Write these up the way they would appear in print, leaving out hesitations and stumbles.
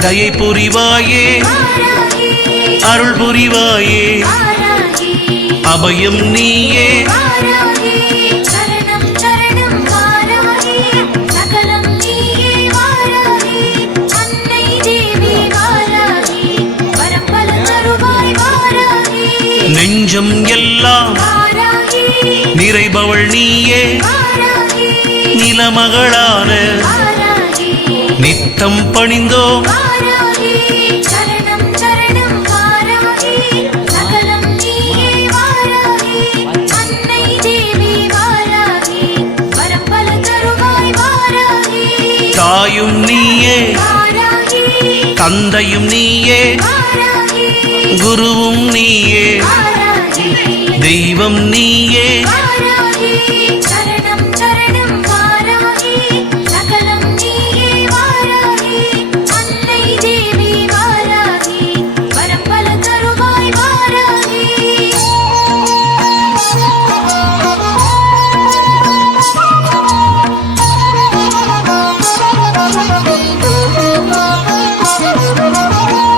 தயை புரிவாயே அருள் புரிவாயே அபயம் நீயே நெஞ்சம் எல்லாம் நிறைபவள் நீயே நிலமகளான நித்தம் பணிந்தோம் தாயும் நீயே தந்தையும் நீயே குருவும் நீயே தெய்வம் நீயே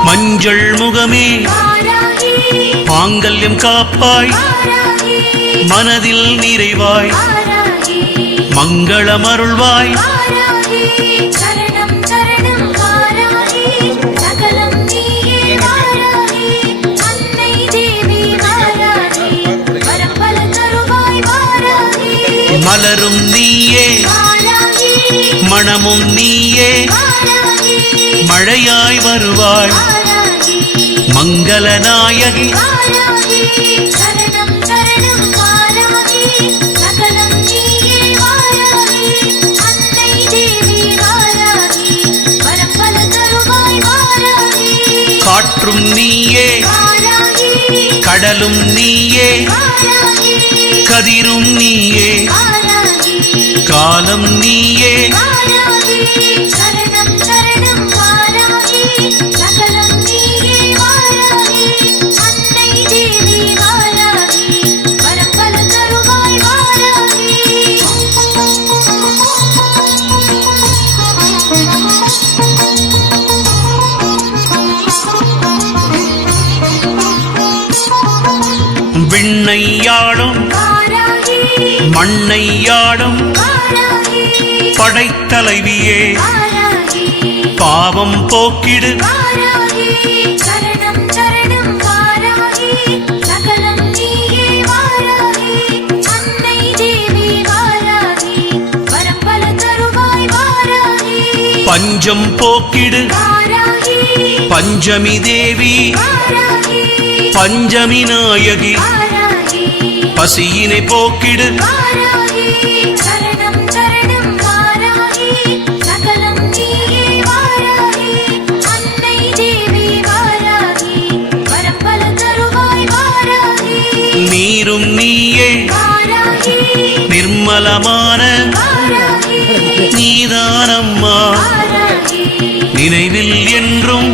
மஞ்சள் முகமே மாங்கல்யம் காப்பாய் மனதில் நிறைவாய் மங்களம் அருள்வாய் மலரும் நீயே மணமும் நீயே மழையாய் வருவாய் மங்களநாயகி காற்றும் நீயே கடலும் நீயே கதிரும் நீயே காலம் நீயே விண்ணையாடும் மண்ணையாடும் படைத்தலைவியே பாவம் போக்கிடு பஞ்சம் போக்கிடு பஞ்சமி தேவி பஞ்சமி நாயகி பசியினை போக்கிடு நீரும் நீயே நிர்மலமான நீதானம்மா நினைவில் என்றும்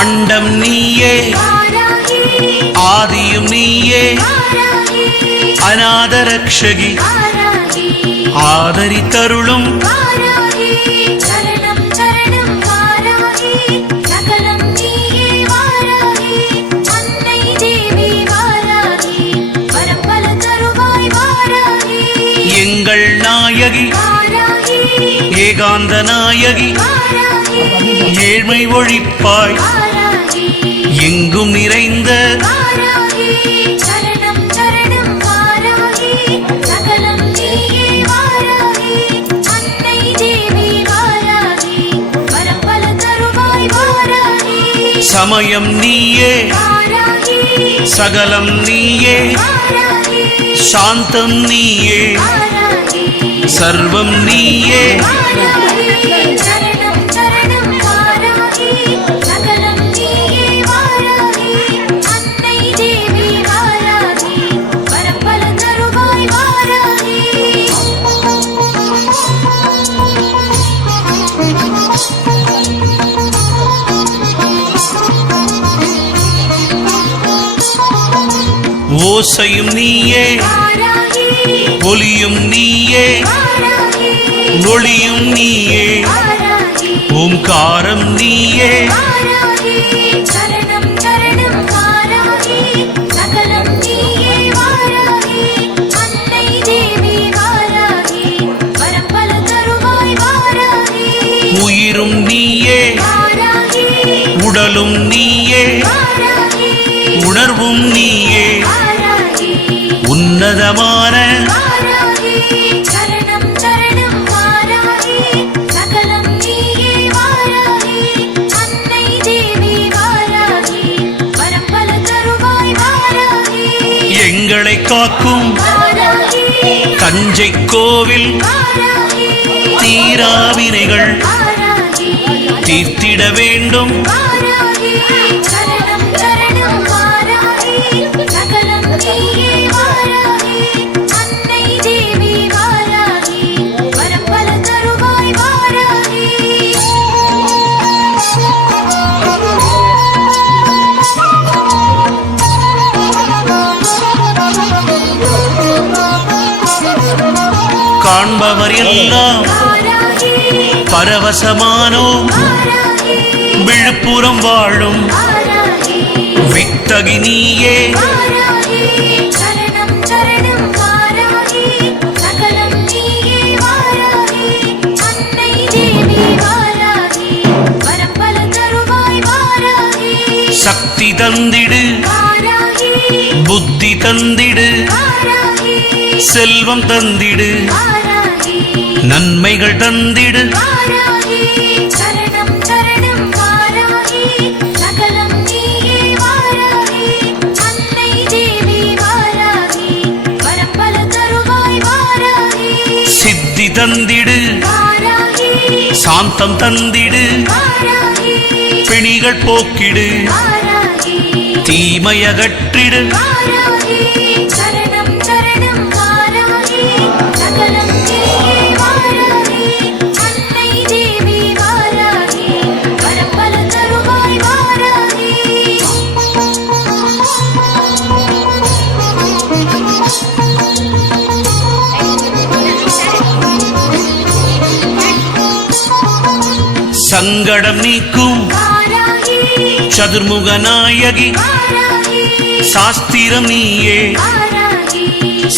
அண்டம் நீயே ஆதியும் நீயே அநாதரக்ஷகி ஆதரி தருளும் எங்கள் நாயகி ஏகாந்த நாயகி ஏழ்மை ஒழிப்பாய் எங்கும் நிறைந்த சமயம் நீயே சகலம் நீயே சாந்தம் நீயே சர்வம் நீயே ஓசையும் நீயே ஒலியும் நீயே ஒளியும் நீயே ஓம்காரம் நீயே உயிரும் நீயே உடலும் நீயே உணர்வும் நீயே உன்னதமான எங்களை காக்கும் தஞ்சை கோவில் தீராவினைகள் தீர்த்திட வேண்டும் காண்பவர் எல்லாம் பரவசமானோம் விழுப்புரம் வாழும் வித்தகி நீயே சக்தி தந்திடு புத்தி தந்திடு செல்வம் தந்திடு நன்மைகள் தந்திடு சித்தி தந்திடு சாந்தம் தந்திடு பிணிகள் போக்கிடு தீமையகற்றிடு சங்கடம் நீக்கும் சதுர்முக நாயகி சாஸ்திரம் நீயே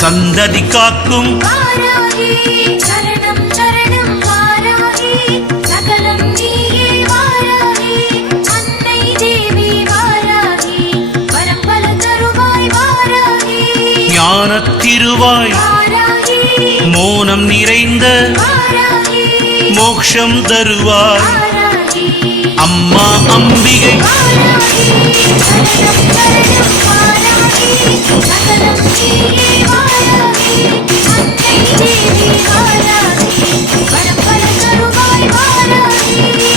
சந்ததி காக்கும் ஞானத்திருவாய் மோனம் நிறைந்த மோக்ஷம் தருவாய் அம்மா அம்பிகை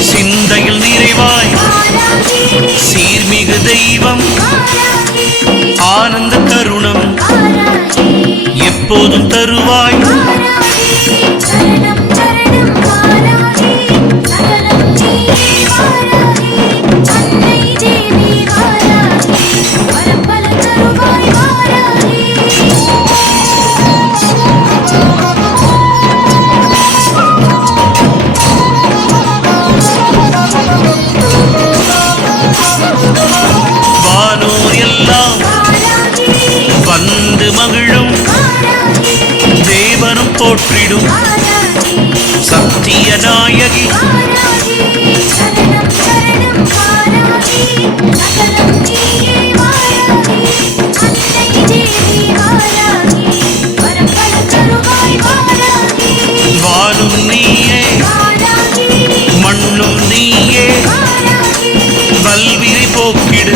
சிந்தையில் நிறைவாய் சீர்மிகு தெய்வம் ஆனந்த தருணம் எப்போதும் தருவாய் வானோர் எல்லாம் வந்து மகிழும் தேவனும் போற்றிடும் சத்திய நாயகி வானும் நீயே மண்ணும் நீயே வல்வினை போக்கிடு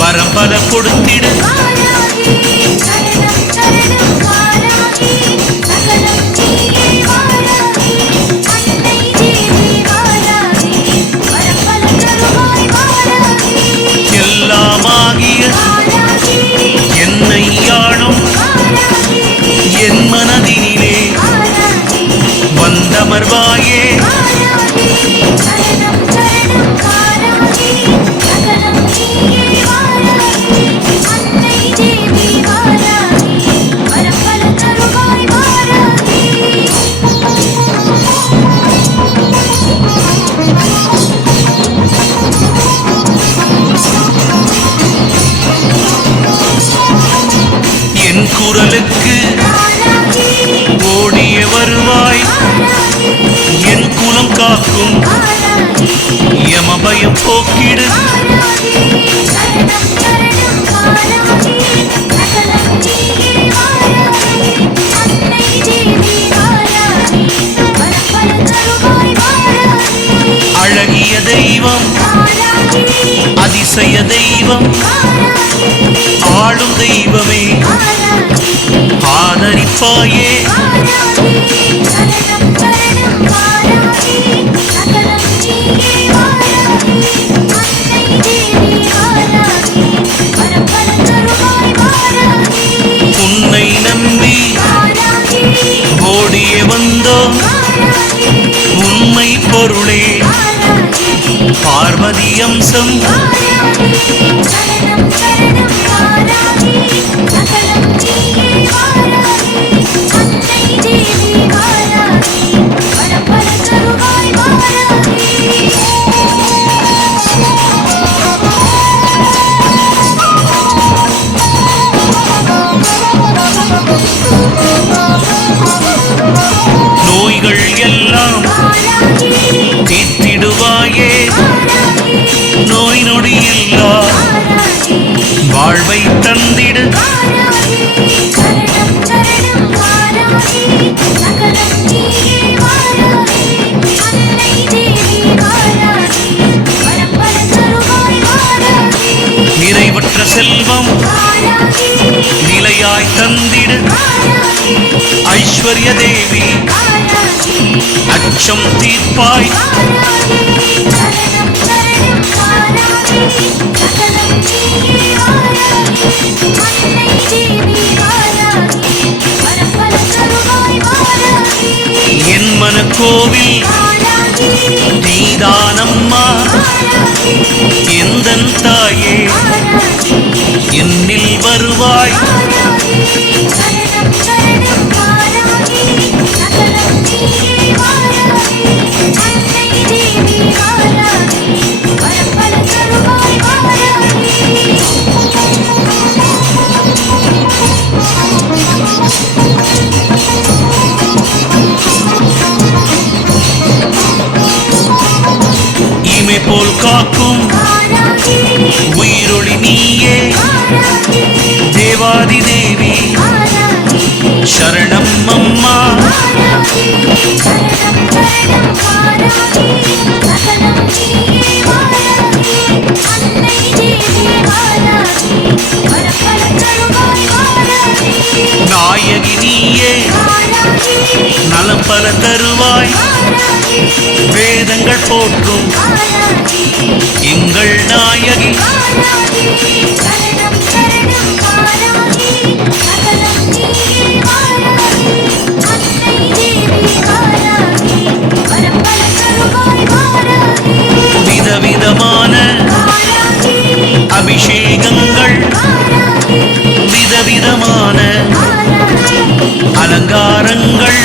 வரம் பல கொடுத்திடு எனக்கு ஓடிய வருவாய். என் குலம் காக்கும் யமபயம் போக்கிடு. அழகிய தெய்வம், அதிசய தெய்வம், ஆளும் தெய்வமே, ஆதரிப்பாயே. உன்னை நம்பி ஓடிய வந்தோம், உண்மை பொருளே, பார்வதி அம்சம். நோய்கள் எல்லாம் தீர்த்திடுவாயே, நோய் நொடி இல்லா வாழ்வை தந்திடு. நிறைவற்ற செல்வம் நிலையாய் தந்திடு. ஐஸ்வர்ய தேவி அச்சம் தீர்ப்பாய். என் மனக்கோவில் நீதானம்மா, எந்தன் தாயே என்னில் வருவாய். இமை போல் காக்கும் உயிரொளி நீயே, தேவாதி தேவி சரணம் அம்மா. நாயகி நீயே, நலம் பல தருவாய். வேதங்கள் போற்றும் எங்கள் நாயகி. விதவிதமான அபிஷேகங்கள், விதவிதமான அலங்காரங்கள்,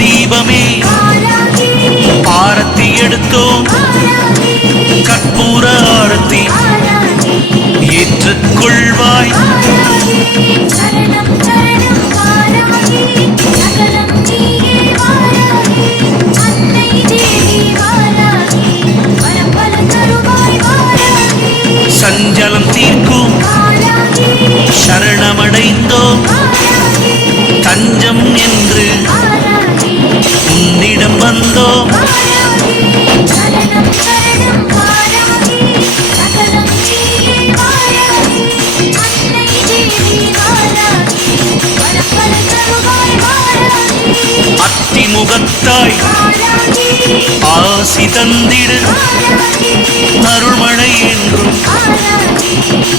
தீபமே ஆரத்தி எடுத்தோம், கற்பூர ஆரத்தி ஏற்றுக்கொள்வாய். சஞ்சலம் தீர்க்கும் சரணமடைந்தோம், தஞ்சம் என்று உன்னிடம் வந்தோம். அத்திமுகத்தாய் ஆசி தந்திடு, அருள்மழை என்றும்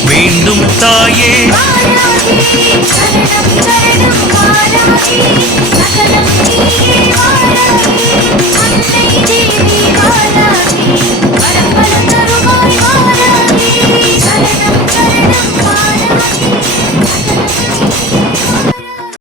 வேண்டும் தாயே. சரணம் சரணம் மாதாஜி, சகலம் நீயே மாதாஜி.